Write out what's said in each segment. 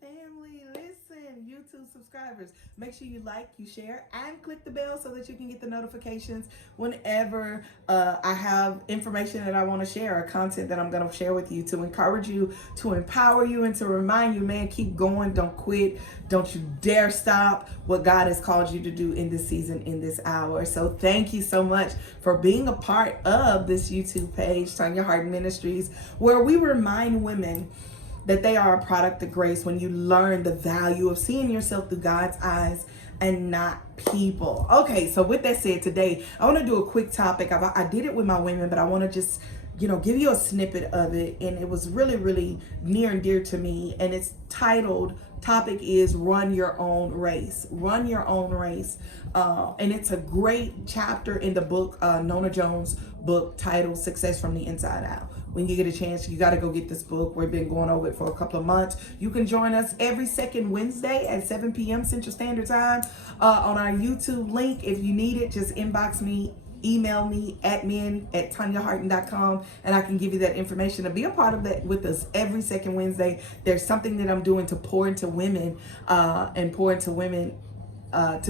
family. Listen, YouTube subscribers, make sure you like, you share, and click the bell so that you can get the notifications whenever I have information that I want to share or content that I'm going to share with you to encourage you, to empower you, and to remind you, man, keep going. Don't quit. Don't you dare stop what God has called you to do in this season, in this hour. So thank you so much for being a part of this YouTube page, Tonya Harden Ministries, where we remind women that they are a product of grace when you learn the value of seeing yourself through God's eyes and not people. Okay, so with that said, today I want to do a quick topic. I did it with my women, but I want to just give you a snippet of it, and it was really near and dear to me, and it's titled, topic is run your own race. Run your own race. And it's a great chapter in the book, Nona Jones' book titled Success from the Inside Out. When you get a chance, you got to go get this book. We've been going over it for a couple of months. You can join us every second Wednesday at 7 p.m. Central Standard Time on our YouTube link. If you need it, just inbox me, email me, admin@tonyaharden.com, and I can give you that information to be a part of that with us every second Wednesday. There's something that I'm doing to pour into women to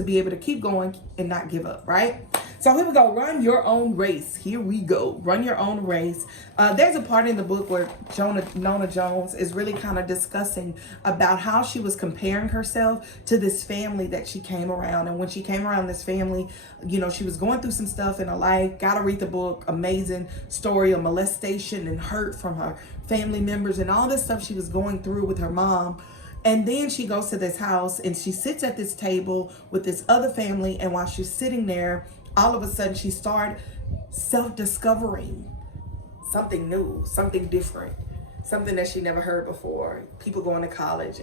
be able to keep going and not give up, right? So here we go. Run your own race. Here we go. Run your own race. There's a part in the book where Nona Jones is really kind of discussing about how she was comparing herself to this family that she came around. And when she came around this family, she was going through some stuff in her life. Gotta read the book. Amazing story of molestation and hurt from her family members and all this stuff she was going through with her mom. And then she goes to this house and she sits at this table with this other family. And while she's sitting there, all of a sudden she started self-discovering something new, something different, something that she never heard before. People going to college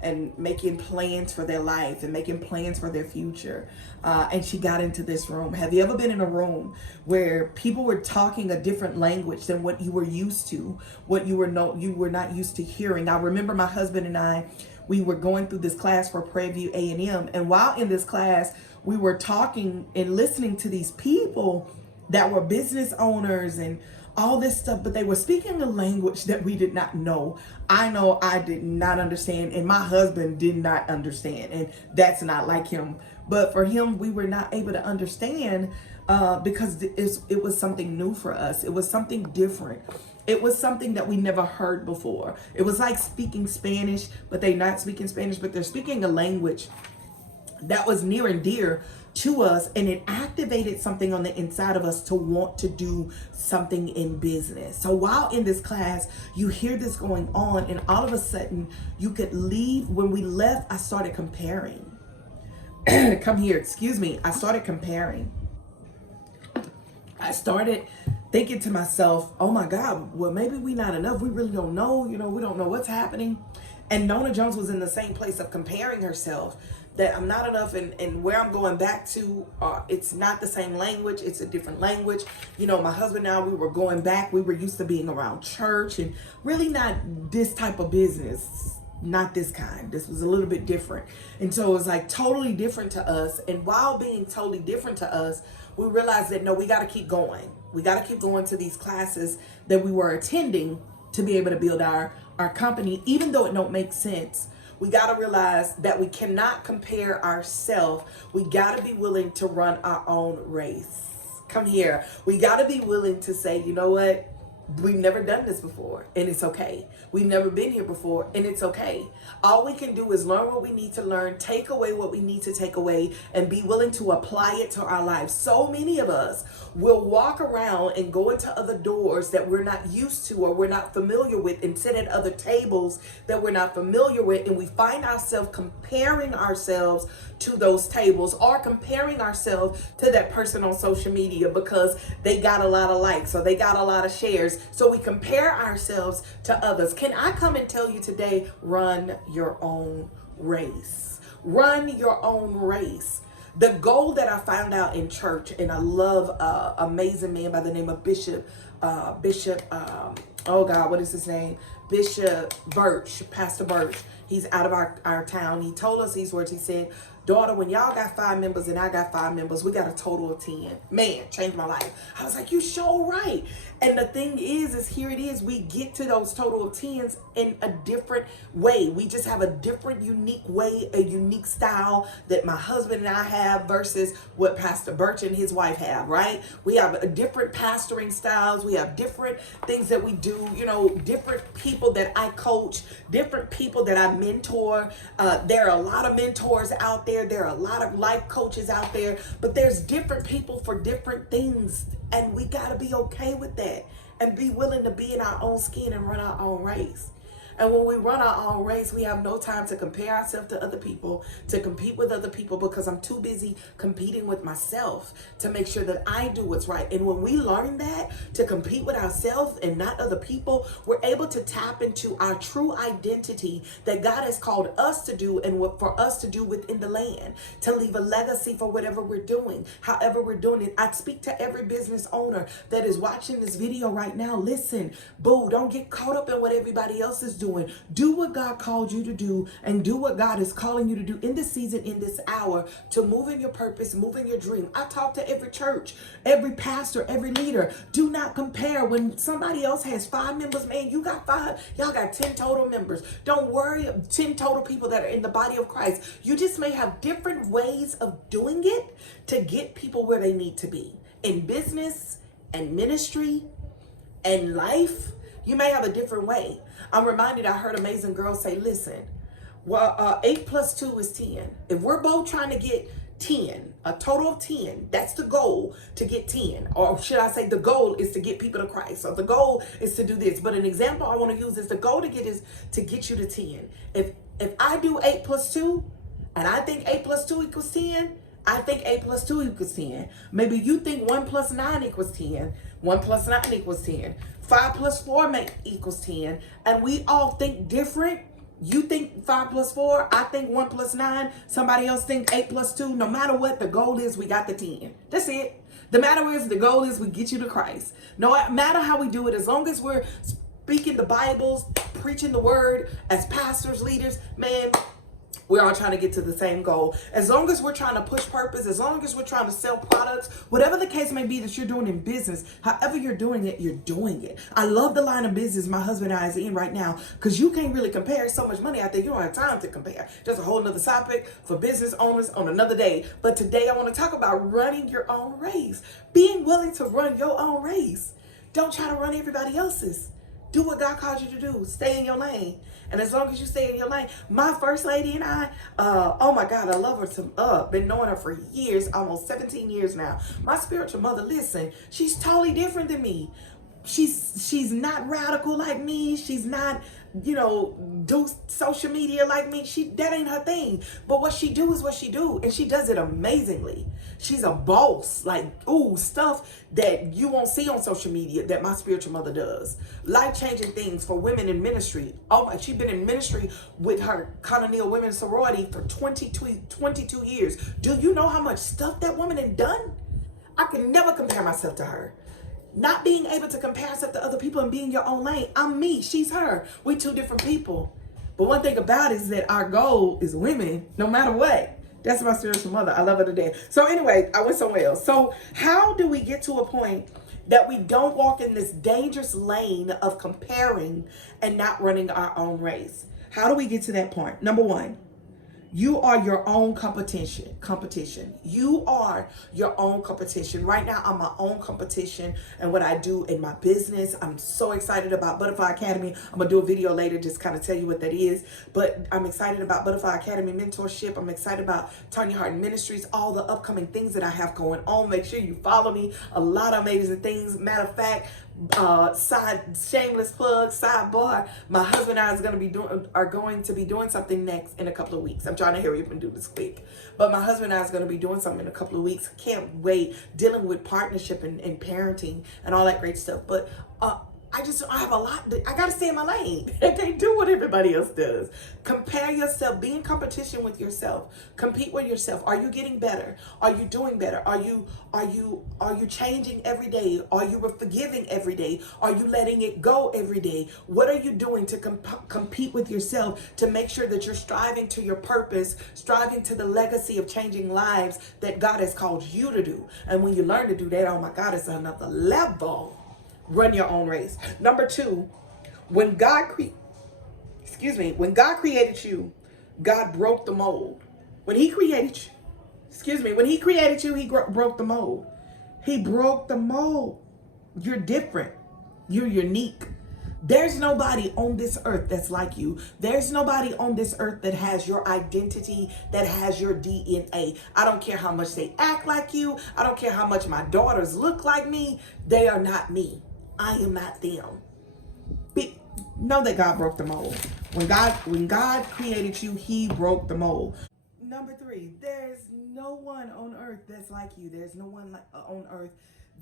and making plans for their life and making plans for their future. And she got into this room. Have you ever been in a room where people were talking a different language than what you were used to, what you were not used to hearing? I remember my husband and I, we were going through this class for Prairie View A&M. And while in this class, we were talking and listening to these people that were business owners and all this stuff, but they were speaking a language that we did not know. I know I did not understand, and my husband did not understand, and that's not like him. But for him, we were not able to understand because it was something new for us. It was something different. It was something that we never heard before. It was like speaking Spanish, but they're not speaking Spanish, but they're speaking a language that was near and dear to us, and it activated something on the inside of us to want to do something in business. So while in this class, you hear this going on, and all of a sudden you could leave. When we left, I started comparing. Come here, excuse me. I started comparing. I started thinking to myself, oh my God, well, maybe we not enough. We really don't know, we don't know what's happening. And Nona Jones was in the same place of comparing herself, that I'm not enough, and where I'm going back to, it's not the same language, it's a different language. My husband and I, we were going back, we were used to being around church and really not this type of business, not this kind. This was a little bit different. And so it was like totally different to us. And while being totally different to us, we realized that no, we got to keep going. We got to keep going to these classes that we were attending to be able to build our company, even though it don't make sense. We got to realize that we cannot compare ourselves. We got to be willing to run our own race. Come here. We got to be willing to say, you know what? We've never done this before, and it's okay. We've never been here before, and it's okay. All we can do is learn what we need to learn, take away what we need to take away, and be willing to apply it to our lives. So many of us will walk around and go into other doors that we're not used to or we're not familiar with, and sit at other tables that we're not familiar with, and we find ourselves comparing ourselves to those tables or comparing ourselves to that person on social media because they got a lot of likes or they got a lot of shares. So we compare ourselves to others. Can I come and tell you today, run your own race. Run your own race. The goal that I found out in church, and I love an amazing man by the name of Bishop, oh God, what is his name? Bishop Birch, Pastor Birch. He's out of our town. He told us these words. He said, daughter, when y'all got 5 members and I got 5 members, we got a total of 10. Man, changed my life. I was like, you sure right. And the thing is here it is. We get to those total of 10s in a different way. We just have a different, unique way, a unique style that my husband and I have versus what Pastor Birch and his wife have, right? We have a different pastoring styles. We have different things that we do, you know, different people that I coach, different people that I mentor. There are a lot of mentors out there. There are a lot of life coaches out there, but there's different people for different things. And we got to be okay with that and be willing to be in our own skin and run our own race. And when we run our own race, we have no time to compare ourselves to other people, to compete with other people, because I'm too busy competing with myself to make sure that I do what's right. And when we learn that, to compete with ourselves and not other people, we're able to tap into our true identity that God has called us to do and what for us to do within the land, to leave a legacy for whatever we're doing, however we're doing it. I speak to every business owner that is watching this video right now. Listen, boo, don't get caught up in what everybody else is doing. Do what God called you to do and do what God is calling you to do in this season, in this hour, to move in your purpose, move in your dream. I talk to every church, every pastor, every leader. Do not compare. When somebody else has 5 members, man, you got 5, y'all got 10 total members. Don't worry, 10 total people that are in the body of Christ. You just may have different ways of doing it to get people where they need to be. In business and ministry and life, you may have a different way. I'm reminded, I heard Amazing Girl say, listen, well, 8 plus 2 is 10. If we're both trying to get 10, a total of 10, that's the goal, to get 10. Or should I say the goal is to get people to Christ. So the goal is to do this. But an example I want to use is the goal to get is to get you to 10. If I do 8 plus 2, and I think 8 plus 2 equals 10, I think 8 plus 2 equals 10. Maybe you think 1 plus 9 equals 10. 1 plus 9 equals 10. 5 plus 4 equals 10. And we all think different. You think 5 plus 4. I think 1 plus 9. Somebody else think 8 plus 2. No matter what, the goal is we got the 10. That's it. The matter is, the goal is we get you to Christ. No matter how we do it, as long as we're speaking the Bibles, preaching the word as pastors, leaders, man, we're all trying to get to the same goal. As long as we're trying to push purpose, as long as we're trying to sell products, whatever the case may be that you're doing in business, however you're doing it, you're doing it. I love the line of business my husband and I is in right now, because you can't really compare. So much money out there, you don't have time to compare. Just a whole nother topic for business owners on another day. But today I want to talk about running your own race. Being willing to run your own race. Don't try to run everybody else's. Do what God called you to do. Stay in your lane. And as long as you stay in your lane, my first lady and I, oh my God, I love her to been knowing her for years, almost 17 years now. My spiritual mother, listen, she's totally different than me. She's not radical like me. She's not, you know, do social media like me. That ain't her thing. But what she do is what she do, and she does it amazingly. She's a boss, like, ooh, stuff that you won't see on social media that my spiritual mother does. Life-changing things for women in ministry. Oh my, she's been in ministry with her Continental Women's Sorority for 22 years. Do you know how much stuff that woman has done? I can never compare myself to her. Not being able to compare yourself to other people and being your own lane. I'm me, she's her. We 2 different people. But one thing about it is that our goal is women, no matter what. That's my spiritual mother. I love her to death. So anyway, I went somewhere else. So how do we get to a point that we don't walk in this dangerous lane of comparing and not running our own race? How do we get to that point? Number 1, you are your own competition. You are your own competition. Right now, I'm my own competition and what I do in my business. I'm so excited about Butterfly Academy. I'm going to do a video later, just kind of tell you what that is. But I'm excited about Butterfly Academy mentorship. I'm excited about Tonya Harden Ministries, all the upcoming things that I have going on. Make sure you follow me. A lot of amazing things. Matter of fact, shameless plug, sidebar, my husband and I are going to be doing something next in a couple of weeks. I'm trying to hurry up and do this quick, but my husband and I is going to be doing something in a couple of weeks. Can't wait. Dealing with partnership and parenting and all that great stuff. But I have a lot. I got to stay in my lane. I can't do what everybody else does. Compare yourself. Be in competition with yourself. Compete with yourself. Are you getting better? Are you doing better? Are you changing every day? Are you forgiving every day? Are you letting it go every day? What are you doing to compete with yourself to make sure that you're striving to your purpose, striving to the legacy of changing lives that God has called you to do? And when you learn to do that, oh my God, it's another level. Run your own race. Number 2, when God created you, God broke the mold. When he created you, he broke the mold. He broke the mold. You're different. You're unique. There's nobody on this earth that's like you. There's nobody on this earth that has your identity, that has your DNA. I don't care how much they act like you. I don't care how much my daughters look like me. They are not me. I am not them. Know that God broke the mold. When God created you, he broke the mold. Number 3, there's no one on earth that's like you. There's no one on earth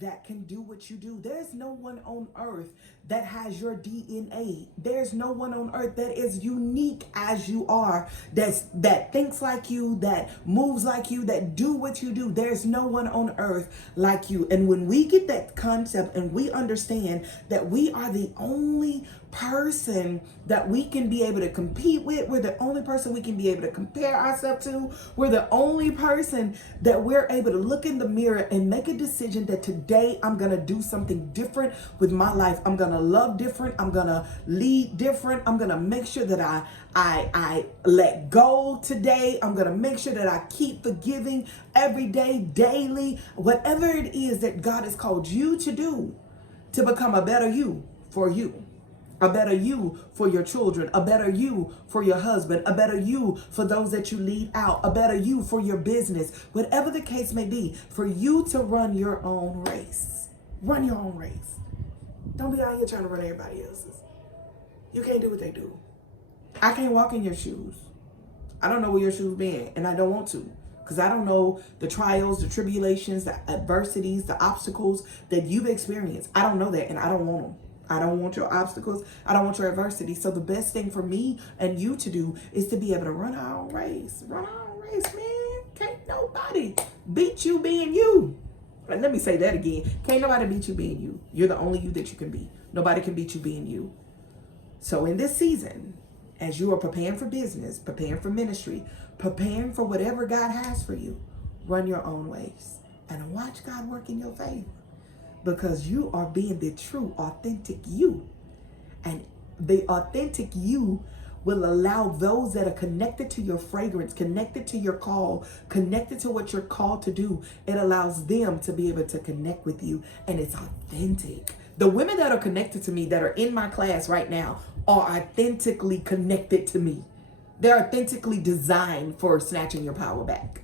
that can do what you do. There's no one on earth that has your DNA. There's no one on earth that is unique as you are, that thinks like you, that moves like you, that do what you do. There's no one on earth like you. And when we get that concept and we understand that we are the only person that we can be able to compete with, we're the only person we can be able to compare ourselves to, we're the only person that we're able to look in the mirror and make a decision that today I'm gonna do something different with my life. I'm gonna love different. I'm gonna lead different. I'm gonna make sure that I let go today. I'm gonna make sure that I keep forgiving every day, daily, whatever it is that God has called you to do to become a better you for you. A better you for your children, a better you for your husband, a better you for those that you lead out, a better you for your business, whatever the case may be, for you to run your own race. Run your own race. Don't be out here trying to run everybody else's. You can't do what they do. I can't walk in your shoes. I don't know where your shoes been, and I don't want to, because I don't know the trials, the tribulations, the adversities, the obstacles that you've experienced. I don't know that, and I don't want them. I don't want your obstacles. I don't want your adversity. So the best thing for me and you to do is to be able to run our own race. Run our own race, man. Can't nobody beat you being you. And let me say that again. Can't nobody beat you being you. You're the only you that you can be. Nobody can beat you being you. So in this season, as you are preparing for business, preparing for ministry, preparing for whatever God has for you, run your own race and watch God work in your favor. Because you are being the true, authentic you. And the authentic you will allow those that are connected to your fragrance, connected to your call, connected to what you're called to do. It allows them to be able to connect with you. And it's authentic. The women that are connected to me, that are in my class right now, are authentically connected to me. They're authentically designed for snatching your power back.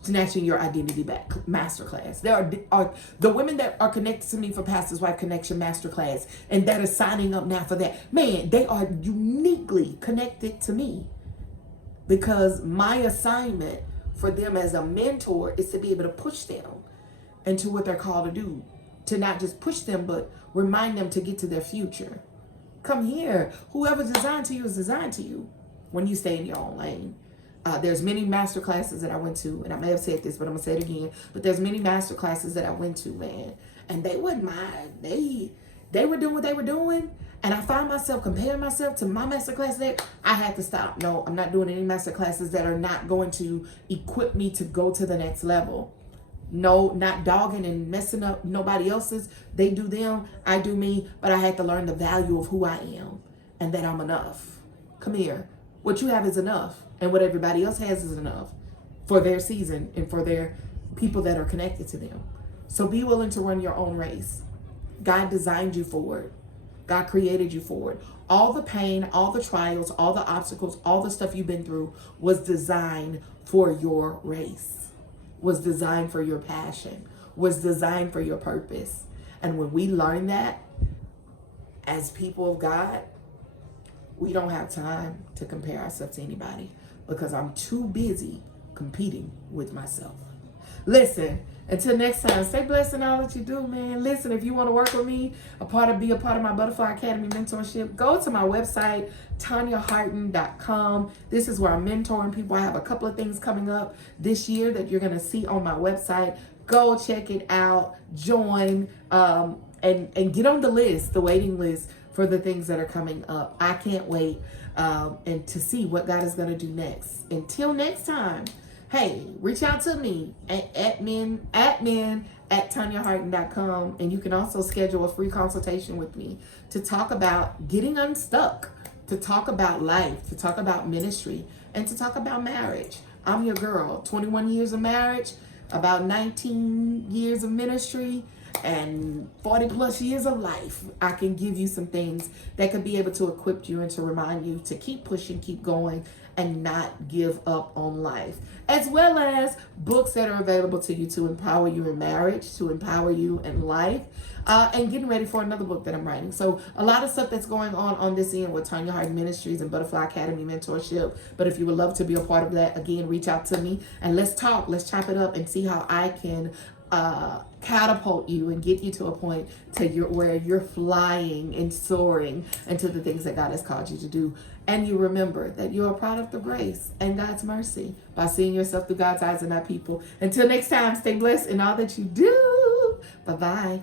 Snatching your identity back masterclass. There are the women that are connected to me for Pastor's Wife Connection Masterclass and that are signing up now for that. Man, they are uniquely connected to me because my assignment for them as a mentor is to be able to push them into what they're called to do. To not just push them, but remind them to get to their future. Come here. Whoever's designed to you is designed to you when you stay in your own lane. There's many master classes that I went to, and I may have said this, but I'm gonna say it again. But there's many master classes that I went to, man, and they wouldn't mind. They were doing what they were doing, and I found myself comparing myself to my master class there. I had to stop. No, I'm not doing any master classes that are not going to equip me to go to the next level. No, not dogging and messing up nobody else's. They do them, I do me, but I had to learn the value of who I am and that I'm enough. Come here. What you have is enough. And what everybody else has is enough for their season and for their people that are connected to them. So be willing to run your own race. God designed you for it. God created you for it. All the pain, all the trials, all the obstacles, all the stuff you've been through was designed for your race, was designed for your passion, was designed for your purpose. And when we learn that as people of God, we don't have time to compare ourselves to anybody because I'm too busy competing with myself. Listen, until next time, stay blessed in all that you do, man. Listen, if you want to work with me, be a part of my Butterfly Academy mentorship, go to my website, TonyaHarden.com. This is where I'm mentoring people. I have a couple of things coming up this year that you're going to see on my website. Go check it out, join, and get on the list, the waiting list for the things that are coming up. I can't wait and to see what God is going to do next. Until next time, hey, reach out to me at admin at TonyaHarden.com, and you can also schedule a free consultation with me to talk about getting unstuck, to talk about life, to talk about ministry, and to talk about marriage. I'm your girl, 21 years of marriage, about 19 years of ministry, and 40 plus years of life. I can give you some things that could be able to equip you and to remind you to keep pushing, keep going, and not give up on life, as well as books that are available to you to empower you in marriage, to empower you in life, and getting ready for another book that I'm writing. So a lot of stuff that's going on this end with Tonya Harden Ministries and Butterfly Academy mentorship. But if you would love to be a part of that, again, reach out to me and let's talk, let's chop it up and see how I can catapult you and get you to a point where you're flying and soaring into the things that God has called you to do. And you remember that you're a product of grace and God's mercy by seeing yourself through God's eyes and not people. Until next time, stay blessed in all that you do. Bye-bye.